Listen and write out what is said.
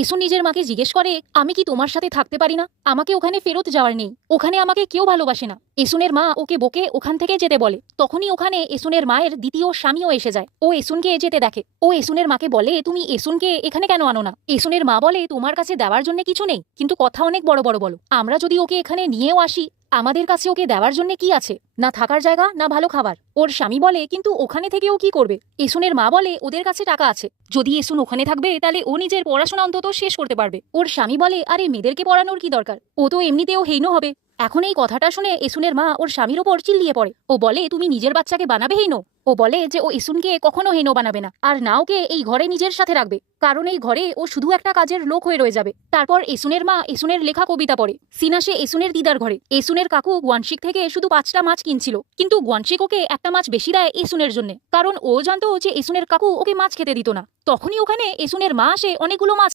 এসুন নিজের মাকে জিজ্ঞেস করে, আমি কি তোমার সাথে থাকতে পারি না? আমাকে ওখানে ফেরত যাওয়ার নেই, ওখানে আমাকে কেউ ভালোবাসে না। এসুনের মা ওকে বকে ওখান থেকে যেতে বলে। তখনই ওখানে এসুনের মায়ের দ্বিতীয় স্বামীও এসে যায়। ও এসুনকে যেতে দেখে। ও এসুনের মাকে বলে, তুমি এসুনকে এখানে কেন আনো না? এসুনের মা বলে, তোমার কাছে দেওয়ার জন্য কিছু নেই, কিন্তু কথা অনেক বড় বড় বলো। আমরা যদি ওকে এখানে নিয়েও আসি, আমাদের কাছে ওকে দেওয়ার জন্য কি আছে? না থাকার জায়গা, না ভালো খাবার। ওর স্বামী বলে, কিন্তু ওখানে থেকে ও কি করবে? এসুনের মা বলে, ওদের কাছে টাকা আছে, যদি এসুন ওখানে থাকবে তাহলে ও নিজের পড়াশোনা অন্তত শেষ করতে পারবে। ওর স্বামী বলে, আরে মেয়েদেরকে পড়ানোর কি দরকার, ও তো এমনিতেও হেইনো হবে। এখন এই কথাটা শুনে এসুনের মা ওর স্বামীর ওপর চিল্লিয়ে পড়ে। ও বলে, তুমি নিজের বাচ্চাকে বানাবে হেইনো? ও বলে যে ও এসুনকে কখনো হেইনো বানাবে না, আর না ওকে এই ঘরে নিজের সাথে রাখবে, কারণ এই ঘরে ও শুধু একটা কাজের লোক হয়ে রয়ে যাবে। তারপর এসুনের মা এসুনের লেখা কবিতা পড়ে। সিন আসে এসুনের দিদার ঘরে। এসুনের কাকু গুয়ানশিক থেকে শুধু 5টা মাছ কিনছিল, কিন্তু গুয়ানশিক ওকে একটা মাছ বেশি দেয় এসুনের জন্য, কারণ ও জানতো যে এসুনের কাকু ওকে মাছ খেতে দিত না। তখনই ওখানে এসুনের মা আসে অনেকগুলো মাছ